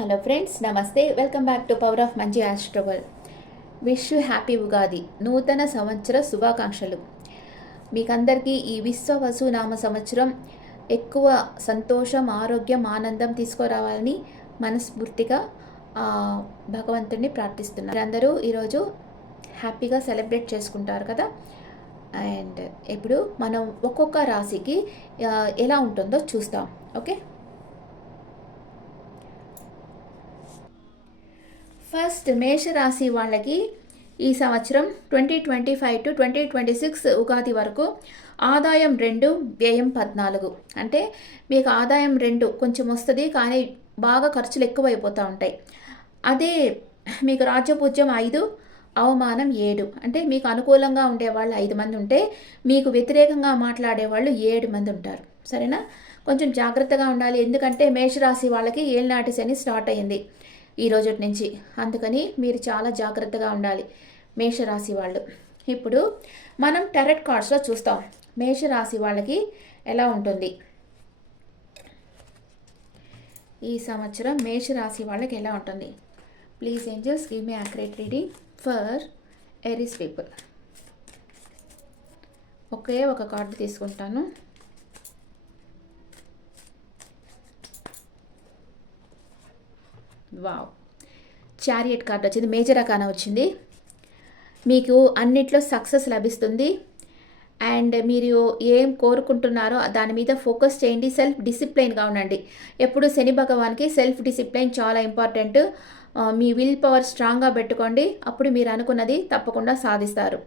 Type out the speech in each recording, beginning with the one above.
Hello friends, నమస్తే. Welcome back to power of మంచి ఆస్ట్రోవల్. Wish you happy Ugadi, నూతన సంవత్సర శుభాకాంక్షలు. మీకందరికీ ఈ విశ్వవసు నామ సంవత్సరం ఎక్కువ సంతోషం, ఆరోగ్యం, ఆనందం తీసుకురావాలని మనస్ఫూర్తిగా భగవంతుడిని ప్రార్థిస్తున్నారు. అందరూ ఈరోజు హ్యాపీగా సెలబ్రేట్ చేసుకుంటారు కదా. అండ్ ఇప్పుడు మనం ఒక్కొక్క రాశికి ఎలా ఉంటుందో చూస్తాం. ఓకే, ఫస్ట్ మేషరాశి వాళ్ళకి ఈ సంవత్సరం 2025 టు 2026 ఉగాది వరకు ఆదాయం 2, వ్యయం 14. అంటే మీకు ఆదాయం 2 కొంచెం వస్తుంది, కానీ బాగా ఖర్చులు ఎక్కువైపోతూ ఉంటాయి. అదే మీకు రాజ్యపూజ్యం 5, అవమానం 7. అంటే మీకు అనుకూలంగా ఉండేవాళ్ళు 5 మంది ఉంటే మీకు వ్యతిరేకంగా మాట్లాడేవాళ్ళు 7 మంది ఉంటారు. సరేనా? కొంచెం జాగ్రత్తగా ఉండాలి, ఎందుకంటే మేషరాశి వాళ్ళకి ఏళ్ళనాటి శని స్టార్ట్ అయ్యింది ఈ రోజు నుంచి. అందుకని మీరు చాలా జాగ్రత్తగా ఉండాలి మేషరాశి వాళ్ళు. ఇప్పుడు మనం టారెట్ కార్డ్స్లో చూస్తాం మేషరాశి వాళ్ళకి ఎలా ఉంటుంది ఈ సంవత్సరం. మేషరాశి వాళ్ళకి ఎలా ఉంటుంది? Please angels give me accurate reading for Aries people. ఒకే ఒక కార్డు తీసుకుంటాను. వావ్, చారియట్ కార్డ్ వచ్చింది, మేజర్ అకానా వచ్చింది. మీకు అన్నిట్లో సక్సెస్ లభిస్తుంది. అండ్ మీరు ఏం కోరుకుంటున్నారో దాని మీద ఫోకస్ చేయండి. సెల్ఫ్ డిసిప్లైన్గా ఉండండి. ఎప్పుడు శని భగవాన్కి సెల్ఫ్ డిసిప్లైన్ చాలా ఇంపార్టెంట్. మీ విల్ పవర్ స్ట్రాంగ్గా పెట్టుకోండి, అప్పుడు మీరు అనుకున్నది తప్పకుండా సాధిస్తారు.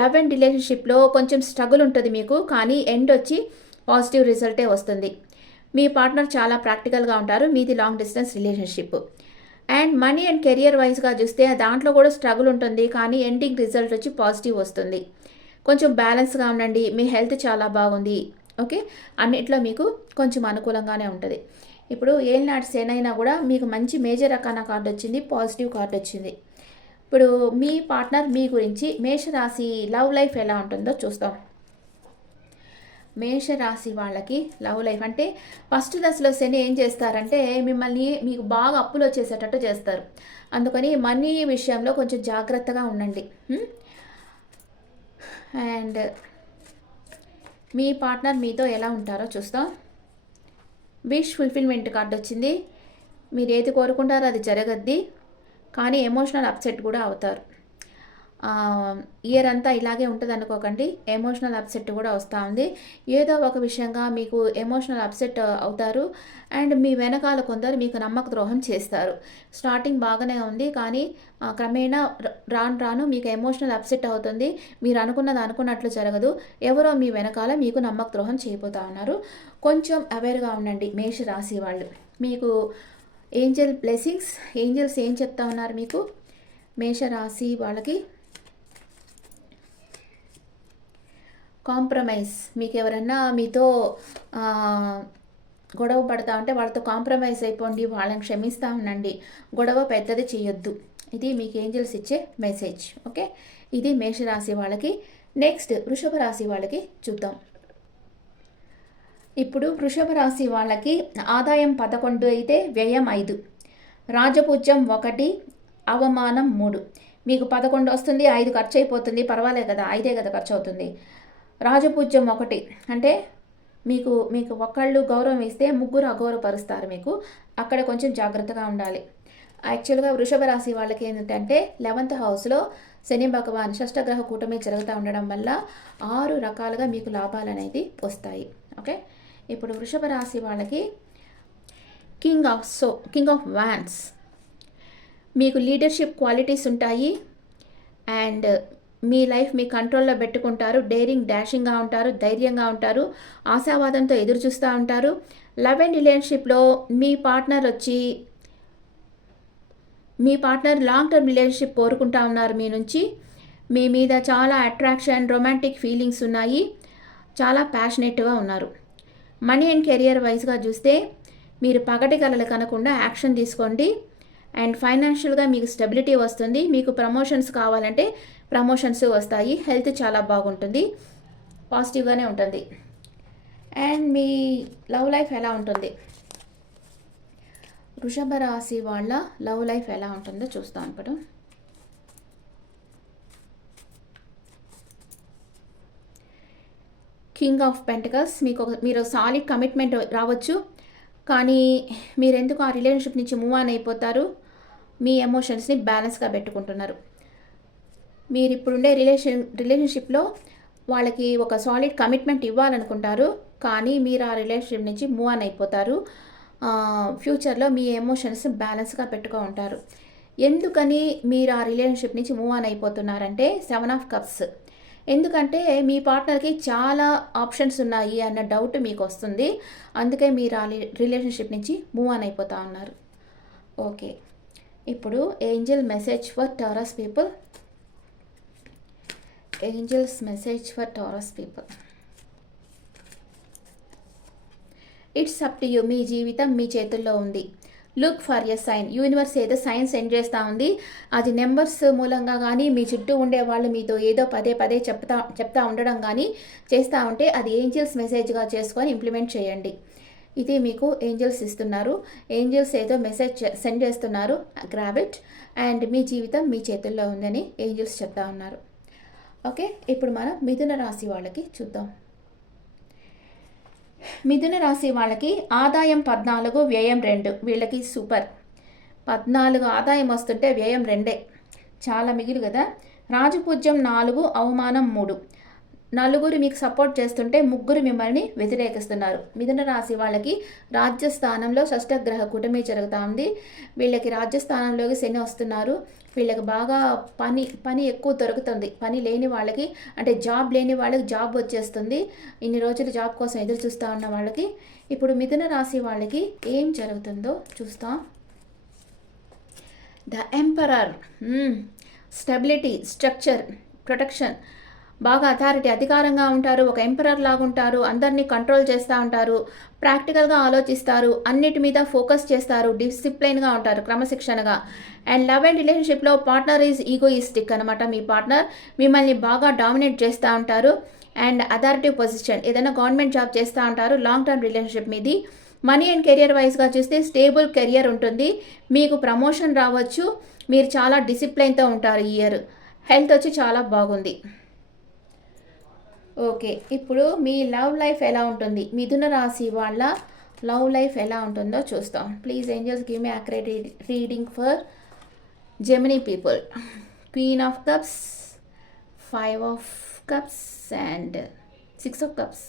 లవ్ అండ్ రిలేషన్షిప్లో కొంచెం స్ట్రగుల్ ఉంటుంది మీకు, కానీ ఎండ్ వచ్చి పాజిటివ్ రిజల్టే వస్తుంది. మీ పార్ట్నర్ చాలా ప్రాక్టికల్గా ఉంటారు. మీది long distance relationship. And money and career వైజ్గా చూస్తే దాంట్లో కూడా స్ట్రగుల్ ఉంటుంది, కానీ ఎండింగ్ రిజల్ట్ వచ్చి పాజిటివ్ వస్తుంది. కొంచెం బ్యాలెన్స్గా ఉండండి. మీ హెల్త్ చాలా బాగుంది. ఓకే, అన్నిట్లో మీకు కొంచెం అనుకూలంగానే ఉంటుంది. ఇప్పుడు ఏలినాటి సేనైనా కూడా మీకు మంచి మేజర్ రకాన కార్డు వచ్చింది, పాజిటివ్ కార్డు వచ్చింది. ఇప్పుడు మీ పార్ట్నర్ మీ గురించి మేషరాశి లవ్ లైఫ్ ఎలా ఉంటుందో చూస్తాం. మేషరాశి వాళ్ళకి లవ్ లైఫ్ అంటే ఫస్ట్ దశలో శని ఏం చేస్తారంటే మిమ్మల్ని మీకు బాగా అప్పులు వచ్చేసేటట్టు చేస్తారు. అందుకని మనీ విషయంలో కొంచెం జాగ్రత్తగా ఉండండి. అండ్ మీ పార్ట్నర్ మీతో ఎలా ఉంటారో చూస్తాం. విష్ ఫుల్ఫిల్మెంట్ కార్డు వచ్చింది. మీరు ఏది కోరుకుంటారో అది జరగద్ది, కానీ ఎమోషనల్ అప్సెట్ కూడా అవుతారు. ఇయర్ అంతా ఇలాగే ఉంటుంది అనుకోకండి, ఎమోషనల్ అప్సెట్ కూడా వస్తూ ఉంది. ఏదో ఒక విషయంగా మీకు ఎమోషనల్ అప్సెట్ అవుతారు. అండ్ మీ వెనకాల కొందరు మీకు నమ్మక ద్రోహం చేస్తారు. స్టార్టింగ్ బాగానే ఉంది, కానీ క్రమేణా రాను రాను మీకు ఎమోషనల్ అప్సెట్ అవుతుంది. మీరు అనుకున్నది అనుకున్నట్లు జరగదు. ఎవరో మీ వెనకాల మీకు నమ్మక ద్రోహం చేయబోతూ ఉన్నారు. కొంచెం అవేర్గా ఉండండి మేషరాశి వాళ్ళు. మీకు ఏంజల్ బ్లెస్సింగ్స్, ఏంజల్స్ ఏం చెప్తా ఉన్నారు మీకు మేషరాశి వాళ్ళకి? కాంప్రమైజ్. మీకు ఎవరన్నా మీతో గొడవ పడతా ఉంటే వాళ్ళతో కాంప్రమైజ్ అయిపోండి, వాళ్ళని క్షమిస్తూ ఉండండి. గొడవ పెద్దది చేయొద్దు. ఇది మీకు ఏంజల్స్ ఇచ్చే మెసేజ్. ఓకే, ఇది మేషరాశి వాళ్ళకి. నెక్స్ట్ వృషభ రాశి వాళ్ళకి చూద్దాం. ఇప్పుడు వృషభ రాశి వాళ్ళకి ఆదాయం 11 అయితే వ్యయం 5, రాజపూజ్యం 1, అవమానం 3. మీకు 11 వస్తుంది, 5 ఖర్చు అయిపోతుంది. పర్వాలేదు కదా, 5 కదా ఖర్చు అవుతుంది. రాజపూజ్యం 1 అంటే మీకు ఒకళ్ళు గౌరవం ఇస్తే ముగ్గురు అగౌరవపరుస్తారు మీకు. అక్కడ కొంచెం జాగ్రత్తగా ఉండాలి. యాక్చువల్గా వృషభ రాశి వాళ్ళకి ఏంటంటే 11th హౌస్లో శని భగవాన్ షష్టగ్రహ కూటమి జరుగుతూ ఉండడం వల్ల 6 రకాలుగా మీకు లాభాలు అనేది వస్తాయి. ఓకే, ఇప్పుడు వృషభ రాశి వాళ్ళకి కింగ్ ఆఫ్ వాన్స్. మీకు లీడర్షిప్ క్వాలిటీస్ ఉంటాయి. అండ్ మీ లైఫ్ మీ కంట్రోల్లో పెట్టుకుంటారు. డేరింగ్ డాషింగ్గా ఉంటారు, ధైర్యంగా ఉంటారు, ఆశావాదంతో ఎదురు చూస్తూ ఉంటారు. లవ్ అండ్ రిలేషన్షిప్లో మీ పార్ట్నర్ లాంగ్ టర్మ్ రిలేషన్షిప్ కోరుకుంటా ఉన్నారు మీ నుంచి. మీ మీద చాలా అట్రాక్షన్, రొమాంటిక్ ఫీలింగ్స్ ఉన్నాయి. చాలా ప్యాషనేట్గా ఉన్నారు. మనీ అండ్ కెరియర్ వైజ్గా చూస్తే మీరు పగటి కలలు కనకుండా యాక్షన్ తీసుకోండి. అండ్ ఫైనాన్షియల్గా మీకు స్టెబిలిటీ వస్తుంది. మీకు ప్రమోషన్స్ కావాలంటే ప్రమోషన్స్ వస్తాయి. హెల్త్ చాలా బాగుంటుంది, పాజిటివ్గానే ఉంటుంది. అండ్ మీ లవ్ లైఫ్ ఎలా ఉంటుంది? వృషభ రాశి వాళ్ళ లవ్ లైఫ్ ఎలా ఉంటుందో చూస్తాం ఇప్పుడు. కింగ్ ఆఫ్ పెంటికల్స్, మీరు సాలిడ్ కమిట్మెంట్ రావచ్చు, కానీ మీరెందుకు ఆ రిలేషన్షిప్ నుంచి మూవ్ ఆన్ అయిపోతారు. మీ ఎమోషన్స్ని బ్యాలెన్స్గా పెట్టుకుంటున్నారు. మీరు ఇప్పుడుండే రిలేషన్షిప్లో వాళ్ళకి ఒక సాలిడ్ కమిట్మెంట్ ఇవ్వాలనుకుంటారు, కానీ మీరు ఆ రిలేషన్షిప్ నుంచి మూవ్ ఆన్ అయిపోతారు. ఫ్యూచర్లో మీ ఎమోషన్స్ బ్యాలెన్స్గా పెట్టుకో ఉంటారు. ఎందుకని మీరు ఆ రిలేషన్షిప్ నుంచి మూవ్ ఆన్ అయిపోతున్నారంటే 7 ఆఫ్ కప్స్. ఎందుకంటే మీ పార్ట్నర్కి చాలా ఆప్షన్స్ ఉన్నాయి అన్న డౌట్ మీకు వస్తుంది. అందుకే మీరు ఆ రిలేషన్షిప్ నుంచి మూవ్ ఆన్ అయిపోతూ ఉన్నారు. ఓకే, ఇప్పుడు angel message for Taurus people. Angels message for Taurus people. It's up to you. మీ జీవితం మీ చేతుల్లో ఉంది. Look for a sign. Universe ఏదో సైన్ సెండ్ చేస్తూ ఉంది. అది నెంబర్స్ మూలంగా కానీ, మీ చుట్టూ ఉండే వాళ్ళు మీతో ఏదో పదే పదే చెప్తా ఉండడం కానీ చేస్తూ ఉంటే అది ఏంజల్స్ మెసేజ్గా చేసుకొని ఇంప్లిమెంట్ చేయండి. ఇది మీకు ఏంజల్స్ ఇస్తున్నారు. ఏంజల్స్ ఏదో మెసేజ్ సెండ్ చేస్తున్నారు. Grab it. అండ్ మీ జీవితం మీ చేతుల్లో ఉందని ఏంజల్స్ చెప్తా ఉన్నారు. ఓకే, ఇప్పుడు మనం మిథున రాశి వాళ్ళకి చూద్దాం. మిథున రాశి వాళ్ళకి ఆదాయం 14, వ్యయం 2. వీళ్ళకి సూపర్. 14 ఆదాయం వస్తుంటే వ్యయం 2, చాలా మిగిలి కదా. రాజపూజ్యం 4, అవమానం 3. నలుగురు మీకు సపోర్ట్ చేస్తుంటే 3 మిమ్మల్ని వ్యతిరేకిస్తున్నారు. మిథున రాశి వాళ్ళకి రాజ్యస్థానంలో షష్టగ్రహ కూటమి జరుగుతూ ఉంది. వీళ్ళకి రాజ్యస్థానంలోకి శని వస్తున్నారు. వీళ్ళకి బాగా పని ఎక్కువ దొరుకుతుంది. పని లేని వాళ్ళకి, అంటే జాబ్ లేని వాళ్ళకి జాబ్ వచ్చేస్తుంది. ఇన్ని రోజులు జాబ్ కోసం ఎదురు చూస్తూ ఉన్న వాళ్ళకి ఇప్పుడు మిథున రాశి వాళ్ళకి ఏం జరుగుతుందో చూస్తాం. The emperor. Stability, structure, protection, బాగా అథారిటీ, అధికారంగా ఉంటారు. ఒక ఎంపరర్ లాగా ఉంటారు. అందరినీ కంట్రోల్ చేస్తూ ఉంటారు. ప్రాక్టికల్గా ఆలోచిస్తారు. అన్నిటి మీద ఫోకస్ చేస్తారు. డిసిప్లైన్గా ఉంటారు, క్రమశిక్షణగా. అండ్ లవ్ అండ్ రిలేషన్షిప్లో పార్ట్నర్ ఈజ్ ఈగోయిస్టిక్ అనమాట. మీ పార్ట్నర్ మిమ్మల్ని బాగా డామినేట్ చేస్తూ ఉంటారు. అండ్ అథారిటీ పొజిషన్, ఏదైనా గవర్నమెంట్ జాబ్ చేస్తూ ఉంటారు. లాంగ్ టర్మ్ రిలేషన్షిప్ మీది. మనీ అండ్ కెరియర్ వైజ్గా చూస్తే స్టేబుల్ కెరియర్ ఉంటుంది. మీకు ప్రమోషన్ రావచ్చు. మీరు చాలా డిసిప్లైన్తో ఉంటారు ఈ ఇయర్. హెల్త్ వచ్చి చాలా బాగుంది. ఓకే, ఇప్పుడు మీ లవ్ లైఫ్ ఎలా ఉంటుంది, మిథున రాశి వాళ్ళ లవ్ లైఫ్ ఎలా ఉంటుందో చూస్తాం. Please angels give me accurate reading for Gemini people. Queen of cups, 5 of cups and 6 of cups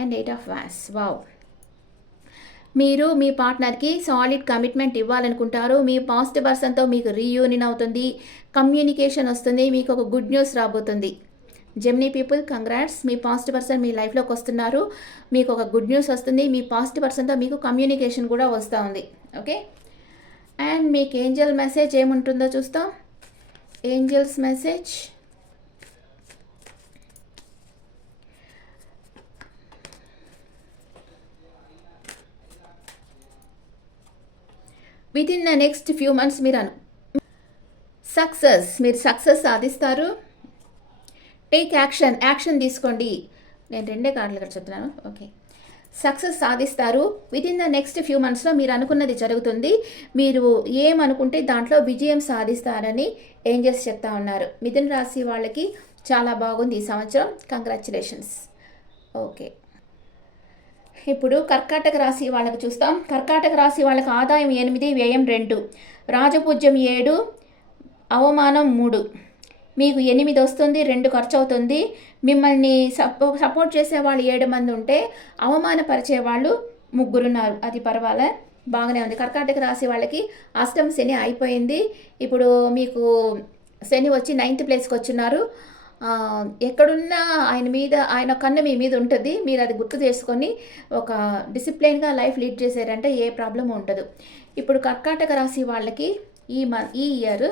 and 8 of వాస్. వావ్, మీరు మీ పార్ట్నర్కి సాలిడ్ కమిట్మెంట్ ఇవ్వాలనుకుంటారు. మీ పాస్ట్ పర్సన్తో మీకు రీయూనియన్ అవుతుంది. కమ్యూనికేషన్ వస్తుంది. మీకు ఒక గుడ్ న్యూస్ రాబోతుంది. Gemini people, congrats. మీ పాస్ట్ పర్సన్ మీ లైఫ్లోకి వస్తున్నారు. మీకు ఒక గుడ్ న్యూస్ వస్తుంది. మీ పాస్ట్ పర్సన్తో మీకు కమ్యూనికేషన్ కూడా వస్తూ ఉంది. ఓకే, అండ్ మీకు ఏంజల్ మెసేజ్ ఏముంటుందో చూస్తాం. Angels message. With in the next few months మీరు సక్సెస్ సాధిస్తారు. టేక్ యాక్షన్ తీసుకోండి. నేను 2 కార్డులు ఇక్కడ చెప్తున్నాను. ఓకే, సక్సెస్ సాధిస్తారు. With in the next few మంత్స్లో మీరు అనుకున్నది జరుగుతుంది. మీరు ఏమనుకుంటే దాంట్లో విజయం సాధిస్తారని ఏంజల్స్ చెప్తా ఉన్నారు. మిథున రాశి వాళ్ళకి చాలా బాగుంది ఈ సంవత్సరం. కంగ్రాచులేషన్స్. ఓకే, ఇప్పుడు కర్కాటక రాశి వాళ్ళకి చూస్తాం. కర్కాటక రాశి వాళ్ళకి ఆదాయం 8, వ్యయం 2, రాజపూజ్యం 7, అవమానం 3. మీకు 8 వస్తుంది, 2 ఖర్చు అవుతుంది. మిమ్మల్ని సపోర్ట్ చేసే వాళ్ళు 7 మంది ఉంటే అవమానపరిచే వాళ్ళు 3 ఉన్నారు. అది పర్వాలే, బాగానే ఉంది. కర్కాటక రాశి వాళ్ళకి అష్టమ శని అయిపోయింది. ఇప్పుడు మీకు శని వచ్చి 9th ప్లేస్కి వచ్చిన్నారు. ఎక్కడున్నా ఆయన కన్ను మీ మీద ఉంటుంది. మీరు అది గుర్తు చేసుకొని ఒక డిసిప్లైన్గా లైఫ్ లీడ్ చేశారంటే ఏ ప్రాబ్లం ఉండదు. ఇప్పుడు కర్కాటక రాశి వాళ్ళకి ఈ ఇయర్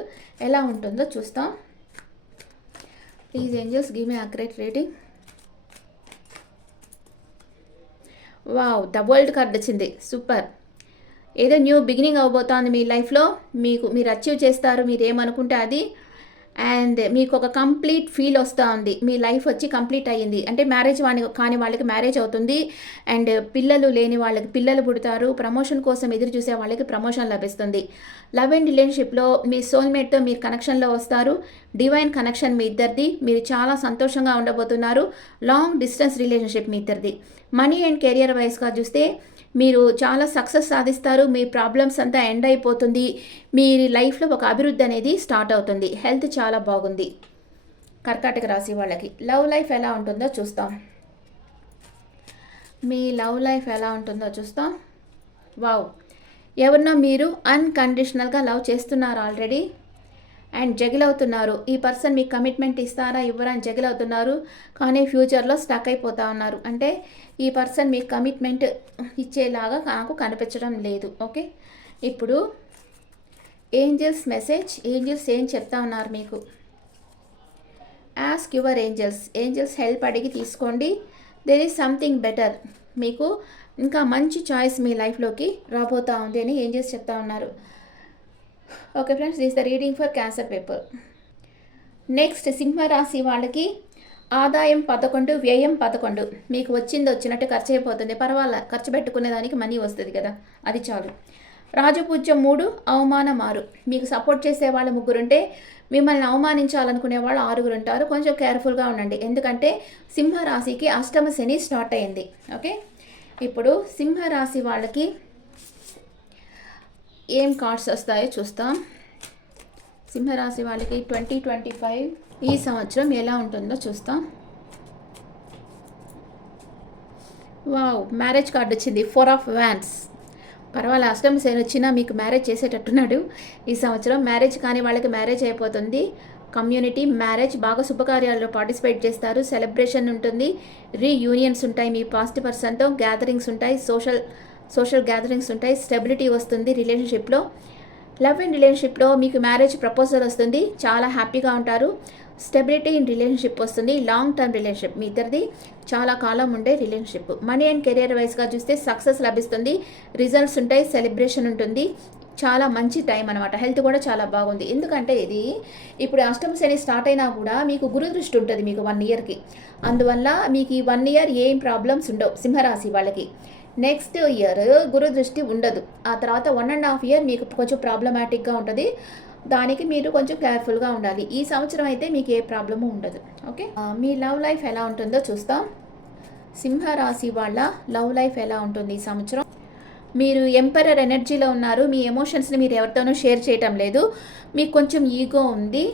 ఎలా ఉంటుందో చూస్తాం. Please angels give me accurate reading. Wow, the world card వచ్చింది. సూపర్. ఏదో న్యూ బిగినింగ్ అవబోతోంది మీ లైఫ్లో. మీరు అచీవ్ చేస్తారు. మీరు ఏమనుకుంటే అది. అండ్ మీకు ఒక కంప్లీట్ ఫీల్ వస్తూ ఉంది, మీ లైఫ్ వచ్చి కంప్లీట్ అయ్యింది అంటే మ్యారేజ్ కాని వాళ్ళకి మ్యారేజ్ అవుతుంది, అండ్ పిల్లలు లేని వాళ్ళకి పిల్లలు పుడతారు, ప్రమోషన్ కోసం ఎదురు చూసే వాళ్ళకి ప్రమోషన్ లభిస్తుంది. లవ్ అండ్ రిలేషన్షిప్లో మీ సోల్మేట్తో మీరు కనెక్షన్లో వస్తారు, డివైన్ కనెక్షన్ మీ ఇద్దరిది, మీరు చాలా సంతోషంగా ఉండబోతున్నారు. లాంగ్ డిస్టెన్స్ రిలేషన్షిప్ మీ ఇద్దరిది. మనీ అండ్ కెరియర్ వైజ్గా చూస్తే మీరు చాలా సక్సెస్ సాధిస్తారు, మీ ప్రాబ్లమ్స్ అంతా ఎండ్ అయిపోతుంది, మీ లైఫ్లో ఒక అభివృద్ధి అనేది స్టార్ట్ అవుతుంది. హెల్త్ చాలా బాగుంది. కర్కాటక రాశి వాళ్ళకి లవ్ లైఫ్ ఎలా ఉంటుందో చూస్తాం. మీ లవ్ లైఫ్ ఎలా ఉంటుందో చూస్తాం. వావ్, ఎవరన్నా మీరు అన్కండిషనల్గా లవ్ చేస్తున్నారు ఆల్రెడీ అండ్ జగిల్ అవుతున్నారు. ఈ పర్సన్ మీకు కమిట్మెంట్ ఇస్తారా ఇవ్వరా అని జగిల్ అవుతున్నారు, కానీ ఫ్యూచర్లో స్టక్ అయిపోతూ ఉన్నారు. అంటే ఈ పర్సన్ మీకు కమిట్మెంట్ ఇచ్చేలాగా నాకు కనిపించడం లేదు. ఓకే, ఇప్పుడు ఏంజల్స్ మెసేజ్, ఏంజల్స్ ఏం చెప్తా ఉన్నారు మీకు? ఆస్క్ యువర్ ఏంజల్స్ హెల్ప్ అడిగి తీసుకోండి. దెర్ ఈజ్ సంథింగ్ బెటర్, మీకు ఇంకా మంచి చాయిస్ మీ లైఫ్లోకి రాబోతూ ఉంది అని ఏంజల్స్ చెప్తా ఉన్నారు. Okay friends, this the reading for cancer paper. Next సింహరాశి వాళ్ళకి ఆదాయం 11, వ్యయం 11. మీకు వచ్చినట్టు ఖర్చు అయిపోతుంది, పర్వాలా, ఖర్చు పెట్టుకునేదానికి మనీ వస్తుంది కదా, అది చాలు. రాజపూజ్యం 3, అవమానం 6. మీకు సపోర్ట్ చేసే వాళ్ళు 3 ఉంటే మిమ్మల్ని అవమానించాలనుకునే వాళ్ళు 6 ఉంటారు. కొంచెం కేర్ఫుల్గా ఉండండి, ఎందుకంటే సింహరాశికి అష్టమ శని స్టార్ట్ అయింది. ఓకే, ఇప్పుడు సింహరాశి వాళ్ళకి ఏం కార్డ్స్ వస్తాయో చూస్తాం. సింహరాశి వాళ్ళకి 2025 ఈ సంవత్సరం ఎలా ఉంటుందో చూస్తాం. వావ్, మ్యారేజ్ కార్డ్ వచ్చింది, 4 ఆఫ్ వ్యాన్స్. పర్వాలేదు, అష్టమ శని వచ్చినా మీకు మ్యారేజ్ చేసేటట్టున్నాడు ఈ సంవత్సరం. మ్యారేజ్ కానీ వాళ్ళకి మ్యారేజ్ అయిపోతుంది. కమ్యూనిటీ మ్యారేజ్, బాగా శుభకార్యాల్లో పార్టిసిపేట్ చేస్తారు, సెలబ్రేషన్ ఉంటుంది, రీయూనియన్స్ ఉంటాయి మీ పాస్ట్ పర్సన్తో, గ్యాదరింగ్స్ ఉంటాయి, సోషల్ గ్యాదరింగ్స్ ఉంటాయి, స్టెబిలిటీ వస్తుంది రిలేషన్షిప్లో. లవ్ అండ్ రిలేషన్షిప్లో మీకు మ్యారేజ్ ప్రపోజల్ వస్తుంది, చాలా హ్యాపీగా ఉంటారు. స్టెబిలిటీ ఇన్ రిలేషన్షిప్ వస్తుంది, లాంగ్ టర్మ్ రిలేషన్షిప్ మీ ఇద్దరిది, చాలా కాలం ఉండే రిలేషన్షిప్. మనీ అండ్ కెరియర్ వైజ్గా చూస్తే సక్సెస్ లభిస్తుంది, రిజల్ట్స్ ఉంటాయి, సెలబ్రేషన్ ఉంటుంది, చాలా మంచి టైం అనమాట. హెల్త్ కూడా చాలా బాగుంది, ఎందుకంటే ఇది ఇప్పుడు అష్టమ శని స్టార్ట్ అయినా కూడా మీకు గురు దృష్టి ఉంటుంది మీకు 1 ఇయర్కి. అందువల్ల మీకు ఈ 1 ఇయర్ ఏం ప్రాబ్లమ్స్ ఉండవు సింహరాశి వాళ్ళకి. నెక్స్ట్ ఇయర్ గురు దృష్టి ఉండదు, ఆ తర్వాత 1.5 ఇయర్ మీకు కొంచెం ప్రాబ్లమాటిక్గా ఉంటుంది, దానికి మీరు కొంచెం కేర్ఫుల్గా ఉండాలి. ఈ సంవత్సరం అయితే మీకు ఏ ప్రాబ్లము ఉండదు. ఓకే, మీ లవ్ లైఫ్ ఎలా ఉంటుందో చూస్తాం. సింహరాశి వాళ్ళ లవ్ లైఫ్ ఎలా ఉంటుంది ఈ సంవత్సరం? మీరు ఎంపరర్ ఎనర్జీలో ఉన్నారు, మీ ఎమోషన్స్ని మీరు ఎవరితోనూ షేర్ చేయటం లేదు, మీకు కొంచెం ఈగో ఉంది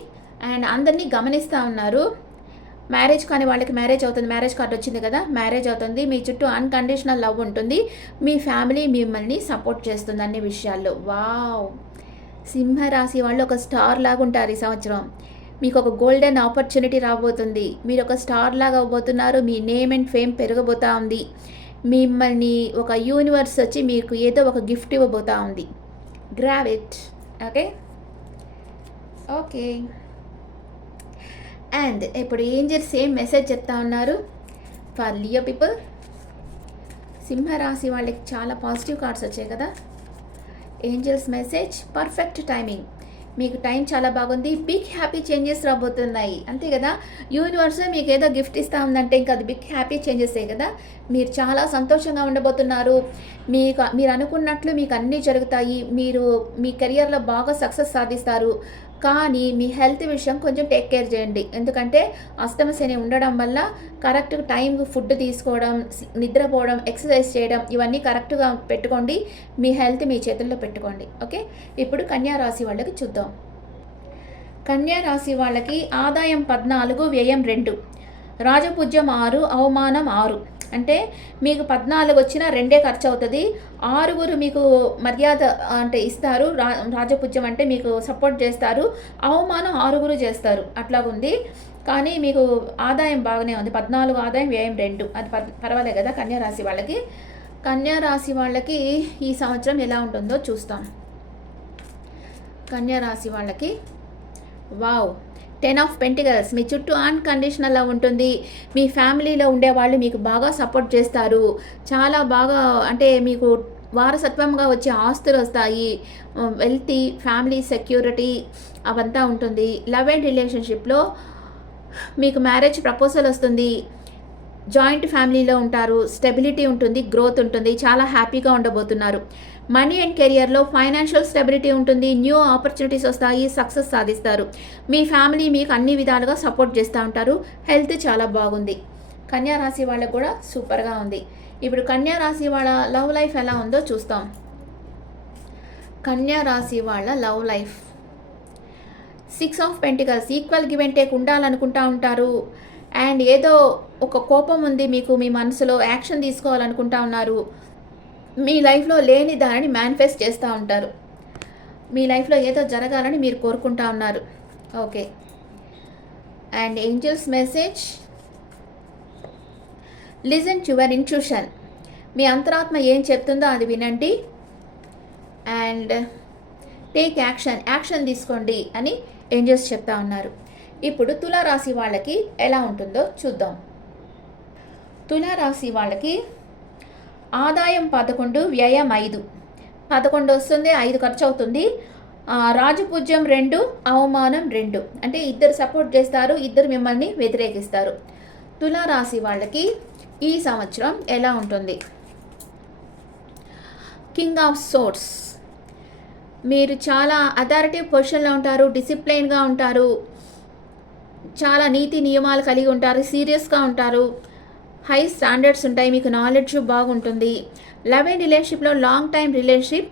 అండ్ అందరినీ గమనిస్తూ ఉన్నారు. మ్యారేజ్ కానీ వాళ్ళకి మ్యారేజ్ అవుతుంది, మ్యారేజ్ కార్డ్ వచ్చింది కదా, మ్యారేజ్ అవుతుంది, మీ చుట్టూ అన్కండిషనల్ లవ్ ఉంటుంది, మీ ఫ్యామిలీ మిమ్మల్ని సపోర్ట్ చేస్తుంది అన్ని విషయాల్లో. వావ్, సింహరాశి వాళ్ళు ఒక స్టార్ లాగా ఉంటారు ఈ సంవత్సరం. మీకు ఒక గోల్డెన్ ఆపర్చునిటీ రాబోతుంది, మీరు ఒక స్టార్ లాగా అవ్వబోతున్నారు, మీ నేమ్ అండ్ ఫేమ్ పెరగబోతూ ఉంది, మిమ్మల్ని ఒక యూనివర్స్ వచ్చి మీకు ఏదో ఒక గిఫ్ట్ ఇవ్వబోతూ ఉంది. Grab it. Okay okay, and ఇప్పుడు ఏంజల్స్ సేమ్ మెసేజ్ చెప్తా ఉన్నారు ఫర్ లియో పీపుల్. సింహరాశి వాళ్ళకి చాలా పాజిటివ్ కార్డ్స్ వచ్చాయి కదా. ఏంజల్స్ మెసేజ్, పర్ఫెక్ట్ టైమింగ్, మీకు టైం చాలా బాగుంది, బిగ్ హ్యాపీ చేంజెస్ రాబోతున్నాయి, అంతే కదా. యూనివర్స్ మీకు ఏదో గిఫ్ట్ ఇస్తూ ఉందంటే ఇంకా అది బిగ్ హ్యాపీ చేంజెసే కదా. మీరు చాలా సంతోషంగా ఉండబోతున్నారు, మీరు అనుకున్నట్లు మీకు అన్నీ జరుగుతాయి, మీరు మీ కెరియర్లో బాగా సక్సెస్ సాధిస్తారు. కానీ మీ హెల్త్ విషయం కొంచెం టేక్ కేర్ చేయండి, ఎందుకంటే అష్టమ శని ఉండడం వల్ల కరెక్ట్ టైం ఫుడ్ తీసుకోవడం, నిద్రపోవడం, ఎక్సర్సైజ్ చేయడం ఇవన్నీ కరెక్ట్గా పెట్టుకోండి, మీ హెల్త్ మీ చేతుల్లో పెట్టుకోండి. ఓకే, ఇప్పుడు కన్యా రాశి వాళ్ళకి చూద్దాం. కన్యా రాశి వాళ్ళకి ఆదాయం 14, వ్యయం 2, రాజపూజ్యం 6, అవమానం 6. అంటే మీకు 14 వచ్చినా 2 ఖర్చు అవుతుంది, 6 మీకు మర్యాద అంటే ఇస్తారు, రాజపూజ్యం అంటే మీకు సపోర్ట్ చేస్తారు, అవమానం 6 చేస్తారు, అట్లాగుంది. కానీ మీకు ఆదాయం బాగానే ఉంది, 14 ఆదాయం, వ్యయం 2, అది పర్వాలే కదా కన్యా రాశి వాళ్ళకి. కన్యా రాశి వాళ్ళకి ఈ సంవత్సరం ఎలా ఉంటుందో చూస్తాం. కన్యా రాశి వాళ్ళకి వావ్, 10 ఆఫ్ పెంటికల్స్, మీ చుట్టూ అన్కండిషనల్గా ఉంటుంది, మీ ఫ్యామిలీలో ఉండేవాళ్ళు మీకు బాగా సపోర్ట్ చేస్తారు, చాలా బాగా అంటే మీకు వారసత్వంగా వచ్చే ఆస్తులు వస్తాయి, వెల్తీ, ఫ్యామిలీ సెక్యూరిటీ అవంతా ఉంటుంది. లవ్ అండ్ రిలేషన్షిప్లో మీకు మ్యారేజ్ ప్రపోజల్ వస్తుంది, జాయింట్ ఫ్యామిలీలో ఉంటారు, స్టెబిలిటీ ఉంటుంది, గ్రోత్ ఉంటుంది, చాలా హ్యాపీగా ఉండబోతున్నారు. మనీ అండ్ కెరియర్లో ఫైనాన్షియల్ స్టెబిలిటీ ఉంటుంది, న్యూ ఆపర్చునిటీస్ వస్తాయి, సక్సెస్ సాధిస్తారు. మీ ఫ్యామిలీ మీకు అన్ని విధాలుగా సపోర్ట్ చేస్తూ ఉంటారు. హెల్త్ చాలా బాగుంది. కన్యా రాశి వాళ్ళకు కూడా సూపర్గా ఉంది. ఇప్పుడు కన్యా రాశి వాళ్ళ లవ్ లైఫ్ ఎలా ఉందో చూస్తాం. కన్యా రాశి వాళ్ళ love life 6 of pentacles, equal give and take ఉండాలనుకుంటా ఉంటారు. అండ్ ఏదో ఒక కోపం ఉంది మీకు, మీ మనసులో యాక్షన్ తీసుకోవాలనుకుంటా ఉన్నారు. మీ లైఫ్లో లేని దానిని మేనిఫెస్ట్ చేస్తూ ఉంటారు. మీ లైఫ్లో ఏదో జరగాలని మీరు కోరుకుంటా ఉన్నారు. Okay. And angels message, listen to your intuition. మీ అంతరాత్మ ఏం చెప్తుందో అది వినండి. అండ్ టేక్ యాక్షన్ తీసుకోండి అని ఏంజల్స్ చెప్తా ఉన్నారు. ఇప్పుడు తులారాశి వాళ్ళకి ఎలా ఉంటుందో చూద్దాం. తులారాశి వాళ్ళకి ఆదాయం 11, వ్యయం 5. 11 వస్తుంది, 5 ఖర్చు అవుతుంది. రాజపూజ్యం 2, అవమానం 2. అంటే ఇద్దరు సపోర్ట్ చేస్తారు, ఇద్దరు మిమ్మల్ని వ్యతిరేకిస్తారు. తులారాశి వాళ్ళకి ఈ సంవత్సరం ఎలా ఉంటుంది? King of swords. మీరు చాలా అథారిటీ పొజిషన్లో ఉంటారు, డిసిప్లైన్గా ఉంటారు, చాలా నీతి నియమాలు కలిగి ఉంటారు, సీరియస్గా ఉంటారు, హై స్టాండర్డ్స్ ఉంటాయి, మీకు నాలెడ్జ్ బాగుంటుంది. లవ్ అండ్ రిలేషన్షిప్లో లాంగ్ టైం రిలేషన్షిప్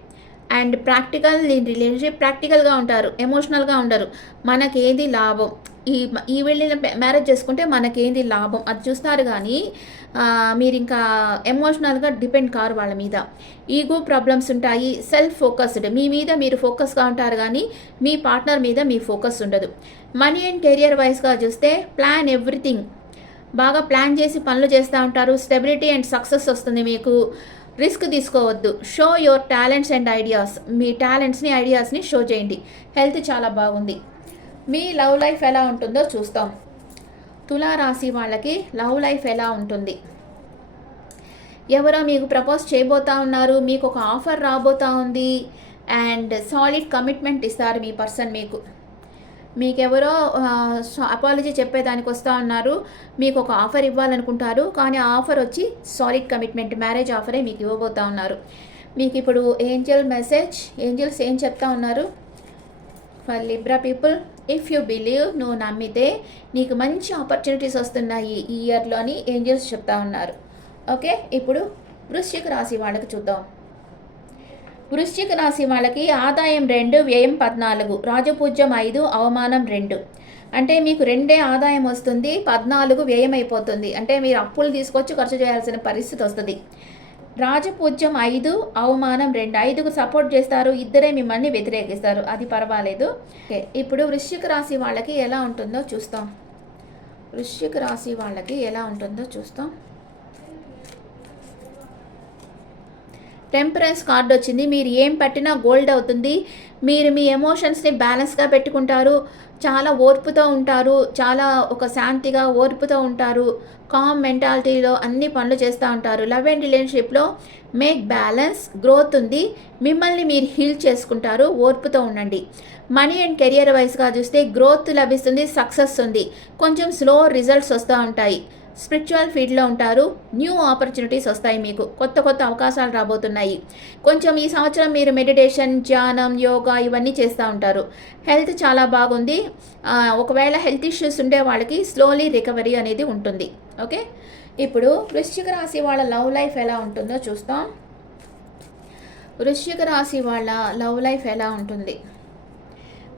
అండ్ ప్రాక్టికల్గా ఉంటారు, ఎమోషనల్గా ఉండరు. మనకేది లాభం, ఈ వెళ్ళిన మ్యారేజ్ చేసుకుంటే మనకేంది లాభం అది చూస్తారు. కానీ మీరు ఇంకా ఎమోషనల్గా డిపెండ్ కారు వాళ్ళ మీద. ఈగో ప్రాబ్లమ్స్ ఉంటాయి, సెల్ఫ్ ఫోకస్డ్, మీ మీద మీరు ఫోకస్గా ఉంటారు కానీ మీ పార్ట్నర్ మీద మీ ఫోకస్ ఉండదు. మనీ అండ్ కెరియర్ వైజ్గా చూస్తే ప్లాన్ ఎవ్రీథింగ్, బాగా ప్లాన్ చేసి పనులు చేస్తూ ఉంటారు. స్టెబిలిటీ అండ్ సక్సెస్ వస్తుంది మీకు. రిస్క్ తీసుకోవద్దు. Show your talents and ideas, మీ టాలెంట్స్ని ఐడియాస్ని షో చేయండి. హెల్త్ చాలా బాగుంది. మీ లవ్ లైఫ్ ఎలా ఉంటుందో చూస్తాం. తులారాశి వాళ్ళకి లవ్ లైఫ్ ఎలా ఉంటుంది? ఎవరో మీకు ప్రపోజ్ చేయబోతా ఉన్నారు, మీకు ఒక ఆఫర్ రాబోతా ఉంది. అండ్ సాలిడ్ కమిట్మెంట్ ఇస్తారు మీ పర్సన్ మీకెవరో అపాలజీ చెప్పేదానికి వస్తూ ఉన్నారు, మీకు ఒక ఆఫర్ ఇవ్వాలనుకుంటారు. కానీ ఆ ఆఫర్ వచ్చి సాలిడ్ కమిట్మెంట్, మ్యారేజ్ ఆఫరే మీకు ఇవ్వబోతా ఉన్నారు. మీకు ఇప్పుడు ఏంజల్ మెసేజ్, ఏంజల్స్ ఏం చెప్తా ఉన్నారు? For Libra people, if you believe, నువ్వు నమ్మితే నీకు మంచి ఆపర్చునిటీస్ వస్తున్నాయి ఈ ఇయర్లోని ఏంజల్స్ చెప్తా ఉన్నారు. ఓకే. ఇప్పుడు వృశ్చిక రాశి వాళ్ళకి చూద్దాం. వృశ్చిక రాశి వాళ్ళకి ఆదాయం 2, వ్యయం 14, రాజపూజ్యం 5, అవమానం 2. అంటే మీకు 2 ఆదాయం వస్తుంది, 14 వ్యయం అయిపోతుంది. అంటే మీరు అప్పులు తీసుకొచ్చి ఖర్చు చేయాల్సిన పరిస్థితి వస్తుంది. రాజపూజ్యం 5, అవమానం 2. 5కు సపోర్ట్ చేస్తారు, ఇద్దరే మిమ్మల్ని వ్యతిరేకిస్తారు, అది పర్వాలేదు. ఓకే. ఇప్పుడు వృశ్చిక రాశి వాళ్ళకి ఎలా ఉంటుందో చూస్తాం. వృశ్చిక రాశి వాళ్ళకి ఎలా ఉంటుందో చూస్తాం. టెంపరెన్స్ కార్డు వచ్చింది. మీరు ఏం పట్టినా గోల్డ్ అవుతుంది. మీరు మీ ఎమోషన్స్ని బ్యాలెన్స్గా పెట్టుకుంటారు, చాలా ఓర్పుతో ఉంటారు, చాలా ఒక శాంతిగా ఓర్పుతో ఉంటారు, కామ్ మెంటాలిటీలో అన్ని పనులు చేస్తూ ఉంటారు. లవ్ అండ్ రిలేషన్షిప్లో మేక్ బ్యాలెన్స్, గ్రోత్ ఉంది, మిమ్మల్ని మీరు హీల్ చేసుకుంటారు, ఓర్పుతో ఉండండి. మనీ అండ్ కెరియర్ వైజ్గా చూస్తే గ్రోత్ లభిస్తుంది, సక్సెస్ ఉంది, కొంచెం స్లో రిజల్ట్స్ వస్తూ ఉంటాయి. స్పిరిచువల్ ఫీల్డ్లో ఉంటారు, న్యూ ఆపర్చునిటీస్ వస్తాయి, మీకు కొత్త కొత్త అవకాశాలు రాబోతున్నాయి. కొంచెం ఈ సంవత్సరం మీరు మెడిటేషన్, ధ్యానం, యోగా ఇవన్నీ చేస్తూ ఉంటారు. హెల్త్ చాలా బాగుంది. ఒకవేళ హెల్త్ ఇష్యూస్ ఉండే వాళ్ళకి స్లోలీ రికవరీ అనేది ఉంటుంది. ఓకే. ఇప్పుడు వృశ్చిక రాశి వాళ్ళ లవ్ లైఫ్ ఎలా ఉంటుందో చూస్తాం. వృశ్చిక రాశి వాళ్ళ లవ్ లైఫ్ ఎలా ఉంటుంది?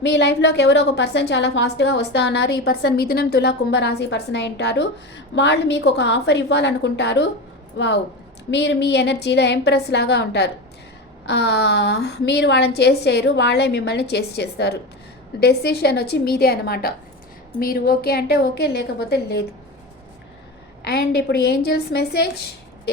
మీ లైఫ్లోకి ఎవరో ఒక పర్సన్ చాలా ఫాస్ట్గా వస్తూ ఉన్నారు. ఈ పర్సన్ మిథునం, తుల, కుంభరాశి పర్సన్ అయి ఉంటారు. వాళ్ళు మీకు ఒక ఆఫర్ ఇవ్వాలనుకుంటారు. వావ్, మీరు మీ ఎనర్జీలో ఎంప్రెస్ లాగా ఉంటారు. మీరు వాళ్ళని చేయరు, వాళ్ళే మిమ్మల్ని చేస్తారు. డెసిషన్ వచ్చి మీదే అనమాట. మీరు ఓకే అంటే ఓకే, లేకపోతే లేదు. అండ్ ఇప్పుడు ఏంజల్స్ మెసేజ్,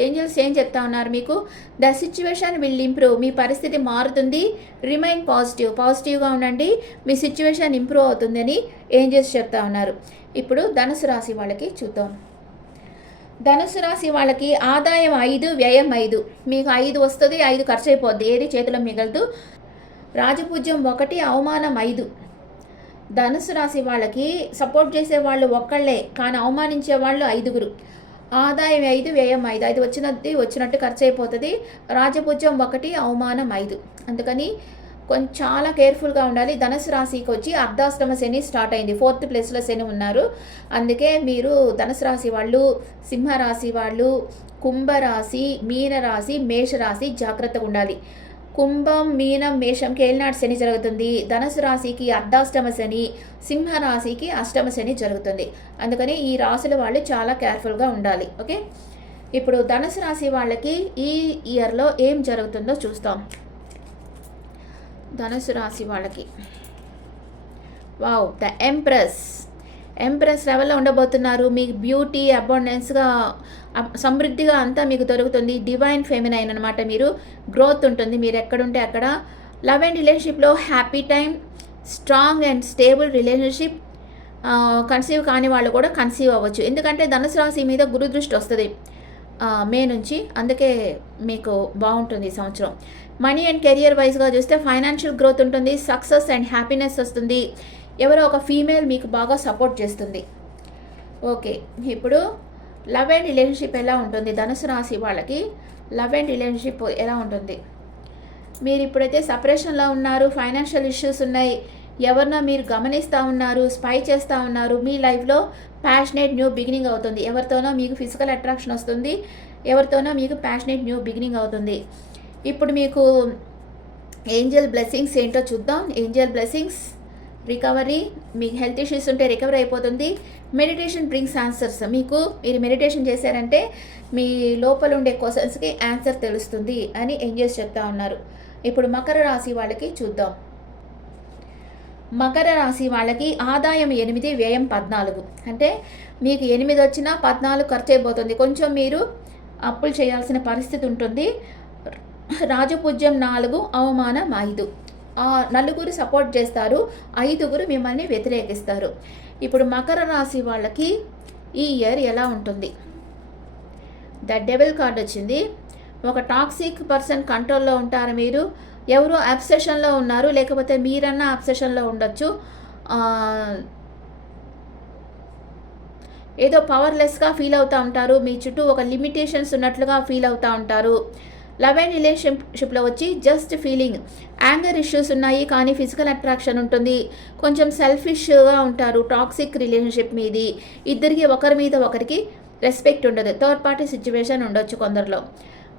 ఏంజల్స్ ఏం చెప్తా ఉన్నారు మీకు? ద సిచ్యువేషన్ విల్ ఇంప్రూవ్, మీ పరిస్థితి మారుతుంది. రిమైన్ పాజిటివ్గా ఉండండి, మీ సిచ్యువేషన్ ఇంప్రూవ్ అవుతుందని ఏంజల్స్ చెప్తా ఉన్నారు. ఇప్పుడు ధనుసు రాశి వాళ్ళకి చూద్దాం. ధనుసు రాశి వాళ్ళకి ఆదాయం 5, వ్యయం 5. మీకు 5 వస్తుంది, 5 ఖర్చు అయిపోద్ది, ఏది చేతిలో మిగలదు. రాజపూజ్యం 1, అవమానం 5. ధనుసు రాశి వాళ్ళకి సపోర్ట్ చేసే వాళ్ళు ఒక్కళ్ళే, కానీ అవమానించే వాళ్ళు 5. ఆదాయం 5, వ్యయం 5. 5 వచ్చినట్టు ఖర్చు అయిపోతుంది. రాజపూజ్యం 1, అవమానం 5. అందుకని కొంచెం చాలా కేర్ఫుల్గా ఉండాలి. ధనుసు రాశికి వచ్చి అర్ధాష్టమ శని స్టార్ట్ అయింది, 4th ప్లేస్లో శని ఉన్నారు. అందుకే మీరు ధనుసు రాశి వాళ్ళు, సింహరాశి వాళ్ళు, కుంభరాశి, మీనరాశి, మేషరాశి జాగ్రత్తగా ఉండాలి. కుంభం, మీనం, మేషంకి ఏలినాటి శని జరుగుతుంది. ధనుసు రాశికి అర్ధాష్టమ శని, సింహరాశికి అష్టమ శని జరుగుతుంది. అందుకని ఈ రాశుల వాళ్ళు చాలా కేర్ఫుల్గా ఉండాలి. ఓకే, ఇప్పుడు ధనుసు రాశి వాళ్ళకి ఈ ఇయర్లో ఏం జరుగుతుందో చూస్తాం. ధనుసు రాశి వాళ్ళకి వావ్, ద ఎంప్రెస్ లెవెల్లో ఉండబోతున్నారు. మీకు బ్యూటీ, అబాండెన్స్గా, సమృద్ధిగా అంతా మీకు దొరుకుతుంది. డివైన్ ఫెమినైన్ అనమాట. మీరు గ్రోత్ ఉంటుంది మీరు ఎక్కడుంటే అక్కడ. లవ్ అండ్ రిలేషన్షిప్లో happy time, strong and stable relationship. Conceive కాని వాళ్ళు కూడా కన్సీవ్ అవ్వచ్చు, ఎందుకంటే ధనుసు రాశి మీద గురు దృష్టి వస్తుంది మే నుంచి. అందుకే మీకు బాగుంటుంది ఈ సంవత్సరం. మనీ అండ్ కెరియర్ వైజ్గా చూస్తే ఫైనాన్షియల్ గ్రోత్ ఉంటుంది, సక్సెస్ అండ్ హ్యాపీనెస్ వస్తుంది. ఎవరో ఒక ఫీమేల్ మీకు బాగా సపోర్ట్ చేస్తుంది. ఓకే, ఇప్పుడు లవ్ అండ్ రిలేషన్షిప్ ఎలా ఉంటుంది ధనుసు రాశి వాళ్ళకి? లవ్ అండ్ రిలేషన్షిప్ ఎలా ఉంటుంది? మీరు ఇప్పుడైతే సపరేషన్లో ఉన్నారు, ఫైనాన్షియల్ ఇష్యూస్ ఉన్నాయి, ఎవరినో మీరు గమనిస్తూ ఉన్నారు, స్పై చేస్తూ ఉన్నారు. మీ లైఫ్లో ప్యాషనేట్ న్యూ బిగినింగ్ అవుతుంది. ఎవరితోనో మీకు ఫిజికల్ అట్రాక్షన్ వస్తుంది, ఎవరితోనో మీకు ప్యాషనేట్ న్యూ బిగినింగ్ అవుతుంది. ఇప్పుడు మీకు ఏంజల్ బ్లెస్సింగ్స్ ఏంటో చూద్దాం. Angel blessings, recovery. మీకు హెల్త్ ఇష్యూస్ ఉంటే రికవరీ అయిపోతుంది. Meditation brings answers. మీరు మెడిటేషన్ చేశారంటే మీ లోపల ఉండే క్వశ్చన్స్కి ఆన్సర్ తెలుస్తుంది అని ఏంజల్స్ చెప్తా ఉన్నారు. ఇప్పుడు మకర రాశి వాళ్ళకి చూద్దాం. మకర రాశి వాళ్ళకి ఆదాయం 8, వ్యయం 14. అంటే మీకు 8 వచ్చినా 14 ఖర్చు అయిపోతుంది. కొంచెం మీరు అప్పులు చేయాల్సిన పరిస్థితి ఉంటుంది. రాజపూజ్యం 4, అవమానం 5. 4 సపోర్ట్ చేస్తారు, 5 మిమ్మల్ని వ్యతిరేకిస్తారు. ఇప్పుడు మకర రాశి వాళ్ళకి ఈ ఇయర్ ఎలా ఉంటుంది? ద డెవిల్ కార్డ్ వచ్చింది. ఒక టాక్సిక్ పర్సన్ కంట్రోల్లో ఉంటారు మీరు. ఎవరు అబ్సెషన్లో ఉన్నారు, లేకపోతే మీరన్నా అబ్సెషన్లో ఉండొచ్చు. ఏదో పవర్లెస్గా ఫీల్ అవుతూ ఉంటారు. మీ చుట్టూ ఒక లిమిటేషన్స్ ఉన్నట్లుగా ఫీల్ అవుతూ ఉంటారు. లవ్ అండ్ రిలేషన్షిప్లో వచ్చి జస్ట్ ఫీలింగ్, యాంగర్ ఇష్యూస్ ఉన్నాయి, కానీ ఫిజికల్ అట్రాక్షన్ ఉంటుంది. కొంచెం సెల్ఫిష్గా ఉంటారు. టాక్సిక్ రిలేషన్షిప్ మీది. ఇద్దరికి ఒకరి మీద ఒకరికి రెస్పెక్ట్ ఉండదు. థర్డ్ పార్టీ సిచ్యువేషన్ ఉండొచ్చు కొందరిలో.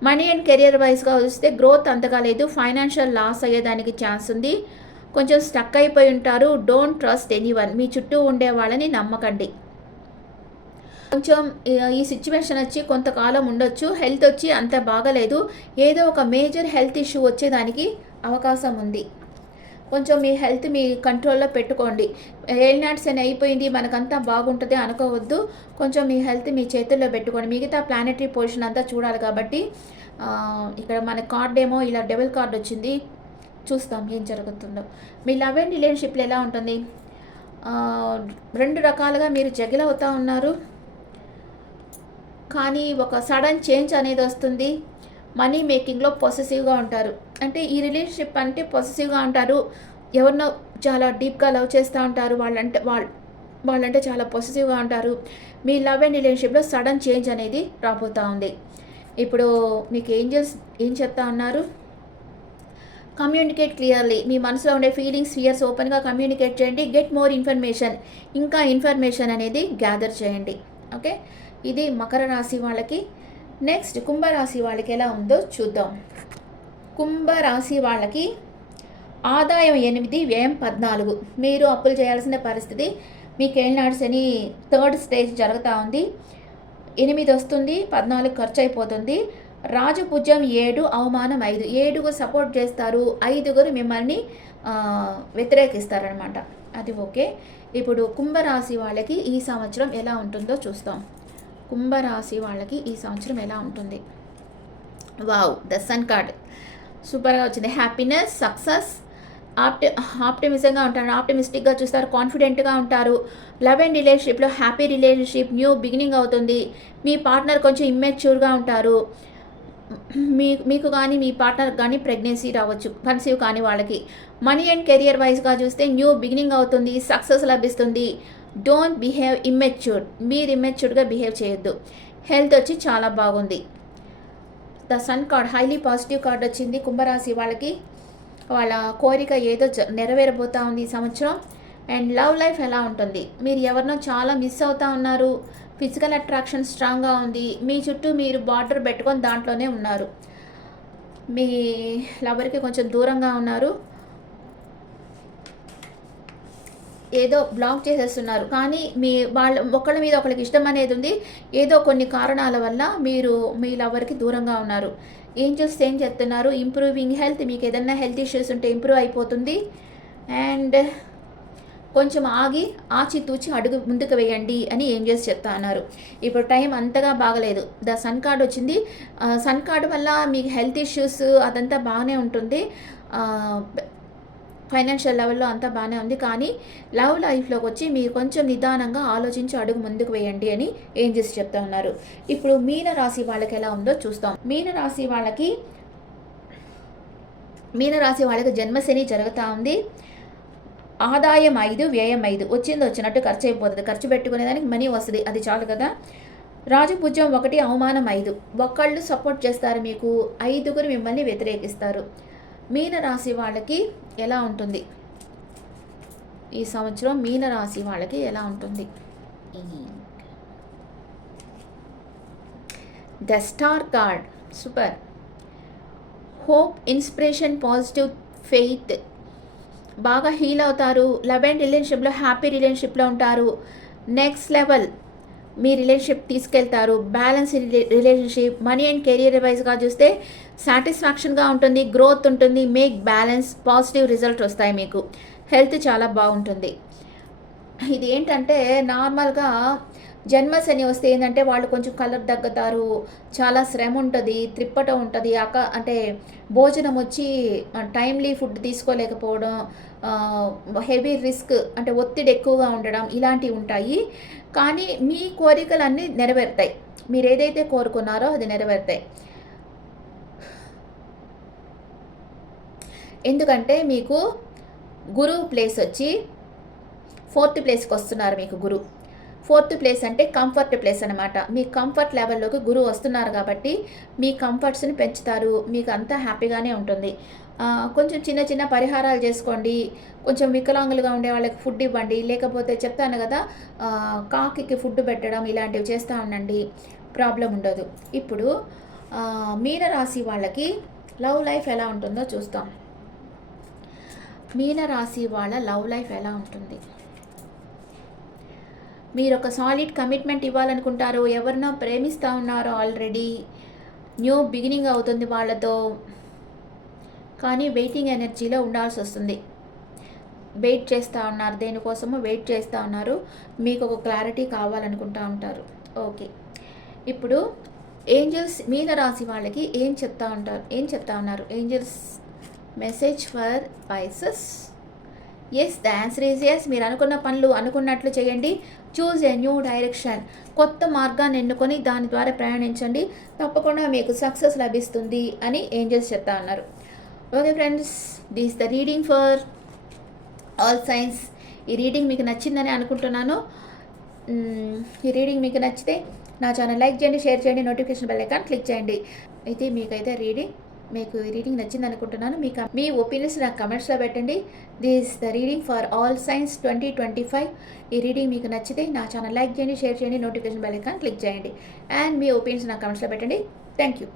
మనీ అండ్ కెరియర్ వైజ్గా వస్తే గ్రోత్ అంతగా లేదు, ఫైనాన్షియల్ లాస్ అయ్యేదానికి ఛాన్స్ ఉంది. కొంచెం స్టక్ అయిపోయి ఉంటారు. Don't trust anyone. మీ చుట్టూ ఉండే వాళ్ళని నమ్మకండి. కొంచెం ఈ సిచ్యువేషన్ వచ్చి కొంతకాలం ఉండొచ్చు. హెల్త్ వచ్చి అంత బాగలేదు, ఏదో ఒక మేజర్ హెల్త్ ఇష్యూ వచ్చేదానికి అవకాశం ఉంది. కొంచెం మీ హెల్త్ మీ కంట్రోల్లో పెట్టుకోండి. ఏలినాటి శని అయిపోయింది మనకంతా బాగుంటుంది అనుకోవద్దు. కొంచెం మీ హెల్త్ మీ చేతుల్లో పెట్టుకోండి. మిగతా ప్లానెటరీ పొజిషన్ అంతా చూడాలి కాబట్టి ఇక్కడ మన కార్డ్ ఏమో ఇలా డెవిల్ కార్డ్ వచ్చింది. చూస్తాం ఏం జరుగుతుందో. మీ లవ్ అండ్ రిలేషన్షిప్లో ఎలా ఉంటుంది? 2 రకాలుగా మీరు జగిల్ అవుతూ ఉన్నారు, కానీ ఒక సడన్ చేంజ్ అనేది వస్తుంది. మనీ మేకింగ్లో పొసెసివ్గా ఉంటారు. అంటే ఈ రిలేషన్షిప్ అంటే పొసెసివ్గా ఉంటారు. ఎవరినో చాలా డీప్గా లవ్ చేస్తూ ఉంటారు. వాళ్ళంటే చాలా పొసెసివ్గా ఉంటారు. మీ లవ్ అండ్ రిలేషన్షిప్లో సడన్ చేంజ్ అనేది రాబోతూ ఉంది. ఇప్పుడు మీకు ఏంజల్స్ ఏం చెప్తా ఉన్నారు? Communicate clearly. మీ మనసులో ఉండే ఫీలింగ్స్, ఫియర్స్ ఓపెన్గా కమ్యూనికేట్ చేయండి. Get more information. ఇంకా ఇన్ఫర్మేషన్ అనేది గ్యాదర్ చేయండి. ఓకే, ఇది మకర రాశి వాళ్ళకి. నెక్స్ట్ కుంభరాశి వాళ్ళకి ఎలా ఉందో చూద్దాం. కుంభరాశి వాళ్ళకి ఆదాయం 8, వ్యయం 14. మీరు అప్పులు చేయాల్సిన పరిస్థితి. మీకు ఏలినాటి శని 3rd స్టేజ్ జరుగుతూ ఉంది. 8 వస్తుంది, 14 ఖర్చు అయిపోతుంది. రాజపూజ్యం 7, అవమానం 5. 7 సపోర్ట్ చేస్తారు, 5 మిమ్మల్ని వ్యతిరేకిస్తారనమాట. అది ఓకే. ఇప్పుడు కుంభరాశి వాళ్ళకి ఈ సంవత్సరం ఎలా ఉంటుందో చూస్తాం. కుంభరాశి వాళ్ళకి ఈ సంవత్సరం ఎలా ఉంటుంది? వావ్, ద సన్ కార్డ్ సూపర్గా వచ్చింది. హ్యాపీనెస్, సక్సెస్, ఆప్టి ఆప్టిమిజంగా ఉంటారు, ఆప్టిమిస్టిక్గా చూస్తారు, కాన్ఫిడెంట్గా ఉంటారు. లవ్ అండ్ రిలేషన్షిప్లో హ్యాపీ రిలేషన్షిప్ న్యూ బిగినింగ్ అవుతుంది. మీ పార్ట్నర్ కొంచెం ఇమ్మెచ్యూర్గా ఉంటారు. మీకు కానీ మీ పార్ట్నర్ కానీ ప్రెగ్నెన్సీ రావచ్చు, కన్సీవ్ కానీ వాళ్ళకి. మనీ అండ్ కెరియర్ వైజ్గా చూస్తే న్యూ బిగినింగ్ అవుతుంది, సక్సెస్ లభిస్తుంది. డోంట్ బిహేవ్ ఇమ్మెచ్యూర్డ్, మీరు ఇమ్మెచ్యూర్డ్గా బిహేవ్ చేయొద్దు. హెల్త్ వచ్చి చాలా బాగుంది. The sun card highly positive card వచ్చింది కుంభరాశి వాళ్ళకి. వాళ్ళ కోరిక ఏదో నెరవేరబోతూ ఉంది ఈ సంవత్సరం. అండ్ లవ్ లైఫ్ ఎలా ఉంటుంది, మీరు ఎవరినో చాలా మిస్ అవుతూ ఉన్నారు. ఫిజికల్ అట్రాక్షన్ స్ట్రాంగ్గా ఉంది. మీ చుట్టూ మీరు బార్డర్ పెట్టుకొని దాంట్లోనే ఉన్నారు. మీ లవర్కి కొంచెం దూరంగా ఉన్నారు, ఏదో బ్లాక్ చేసేస్తున్నారు. కానీ ఒకళ్ళ మీద ఒకళ్ళకి ఇష్టం అనేది ఉంది. ఏదో కొన్ని కారణాల వల్ల మీరు మీ లవర్కి దూరంగా ఉన్నారు. ఏంజల్స్ ఏం చెప్తున్నారు, ఇంప్రూవింగ్ హెల్త్, మీకు ఏదైనా హెల్త్ ఇష్యూస్ ఉంటే ఇంప్రూవ్ అయిపోతుంది. అండ్ కొంచెం ఆచితూచి అడుగు ముందుకు వేయండి అని ఏంజల్స్ చెప్తా అన్నారు. ఇప్పుడు టైం అంతగా బాగలేదు. ద సన్ కార్డ్ వచ్చింది. సన్ కార్డ్ వల్ల మీకు హెల్త్ ఇష్యూస్ అదంతా బాగానే ఉంటుంది. ఫైనాన్షియల్ లెవెల్లో అంతా బాగానే ఉంది. కానీ లవ్ లైఫ్లోకి వచ్చి మీరు కొంచెం నిదానంగా ఆలోచించి అడుగు ముందుకు వేయండి అని ఏంజల్స్ చెప్తా ఉన్నారు. ఇప్పుడు మీన రాశి వాళ్ళకి ఎలా ఉందో చూస్తాం. మీన రాశి వాళ్ళకి జన్మశని జరుగుతూ ఉంది. ఆదాయం 5, వ్యయం 5, వచ్చినట్టు ఖర్చు అయిపోతుంది. ఖర్చు పెట్టుకునేదానికి మనీ వస్తుంది, అది చాలు కదా. రాజభుజ్యం 1, అవమానం 5. ఒకళ్ళు సపోర్ట్ చేస్తారు మీకు, 5 మిమ్మల్ని వ్యతిరేకిస్తారు. మీన రాశి వాళ్ళకి ఎలా ఉంటుంది ఈ సంవత్సరం? మీన రాశి వాళ్ళకి ఎలా ఉంటుంది? The star card super. Hope, inspiration, positive, faith, బాగా హీల్ అవుతారు. లవ్ అండ్ రిలేషన్షిప్లో హ్యాపీ రిలేషన్షిప్లో ఉంటారు. నెక్స్ట్ లెవెల్ మీ రిలేషన్షిప్ తీసుకెళ్తారు. Balance relationship. Money and career వైజ్గా చూస్తే సాటిస్ఫాక్షన్గా ఉంటుంది, గ్రోత్ ఉంటుంది. మేక్ బ్యాలెన్స్, పాజిటివ్ రిజల్ట్ వస్తాయి మీకు. హెల్త్ చాలా బాగుంటుంది. ఇది ఏంటంటే నార్మల్గా జన్మశని వస్తే ఏంటంటే వాళ్ళు కొంచెం కలర్ తగ్గుతారు, చాలా శ్రమ ఉంటుంది, త్రిప్పటం ఉంటుంది. అంటే భోజనం వచ్చి టైమ్లీ ఫుడ్ తీసుకోలేకపోవడం, హెవీ రిస్క్ అంటే ఒత్తిడి ఎక్కువగా ఉండడం, ఇలాంటివి ఉంటాయి. కానీ మీ కోరికలన్నీ నెరవేరుతాయి. మీరు ఏదైతే కోరుకున్నారో అది నెరవేరుతాయి. ఎందుకంటే మీకు గురువు ప్లేస్ వచ్చి 4th ప్లేస్కి వస్తున్నారు. మీకు గురువు 4th ప్లేస్ అంటే కంఫర్ట్ ప్లేస్ అనమాట. మీ కంఫర్ట్ లెవెల్లోకి గురువు వస్తున్నారు కాబట్టి మీ కంఫర్ట్స్ని పెంచుతారు. మీకు అంతా హ్యాపీగానే ఉంటుంది. కొంచెం చిన్న చిన్న పరిహారాలు చేసుకోండి. కొంచెం వికలాంగులుగా ఉండే వాళ్ళకి ఫుడ్ ఇవ్వండి. లేకపోతే చెప్తాను కదా, కాకి ఫుడ్ పెట్టడం, ఇలాంటివి చేస్తూ ఉండండి, ప్రాబ్లం ఉండదు. ఇప్పుడు మీనరాశి వాళ్ళకి లవ్ లైఫ్ ఎలా ఉంటుందో చూస్తాం. మీనరాశి వాళ్ళ లవ్ లైఫ్ ఎలా ఉంటుంది? మీరు ఒక సాలిడ్ కమిట్మెంట్ ఇవ్వాలనుకుంటారు, ఎవరినో ప్రేమిస్తూ ఉన్నారో ఆల్రెడీ, న్యూ బిగినింగ్ అవుతుంది వాళ్ళతో. కానీ వెయిటింగ్ ఎనర్జీలో ఉండాల్సి వస్తుంది. వెయిట్ చేస్తూ ఉన్నారు, దేనికోసమో వెయిట్ చేస్తూ ఉన్నారు. మీకు ఒక క్లారిటీ కావాలనుకుంటూ ఉంటారు. ఓకే, ఇప్పుడు ఏంజల్స్ మీనరాశి వాళ్ళకి ఏం చెప్తా ఉన్నారు angels? Message for Pisces. Yes, the answer is yes. మీరు అనుకున్న పనులు అనుకున్నట్లు చేయండి. Choose a new direction. కొత్త మార్గాన్ని ఎన్నుకొని దాని ద్వారా ప్రయాణించండి. తప్పకుండా మీకు సక్సెస్ లభిస్తుంది అని ఏంజల్స్ చెప్తా ఉన్నారు. Okay friends, this the reading for all science. ఈ రీడింగ్ మీకు నచ్చిందని అనుకుంటున్నాను. ఈ రీడింగ్ మీకు నచ్చితే నా ఛానల్ లైక్ చేయండి, షేర్ చేయండి, నోటిఫికేషన్ బెల్ ఐకాన్ క్లిక్ చేయండి. అయితే మీకైతే మీకు ఈ రీడింగ్ నచ్చింది అనుకుంటున్నాను. మీ ఒపీనియన్స్ నాకు కమెంట్స్లో పెట్టండి. This the reading for all science 2025. ఈ రీడింగ్ మీకు నచ్చితే నా ఛానల్ లైక్ చేయండి, షేర్ చేయండి, నోటిఫికేషన్ బెల్ ఐకాన్ క్లిక్ చేయండి. అండ్ మీ ఒపీనియన్స్ నాకు కమెంట్స్లో పెట్టండి. Thank you.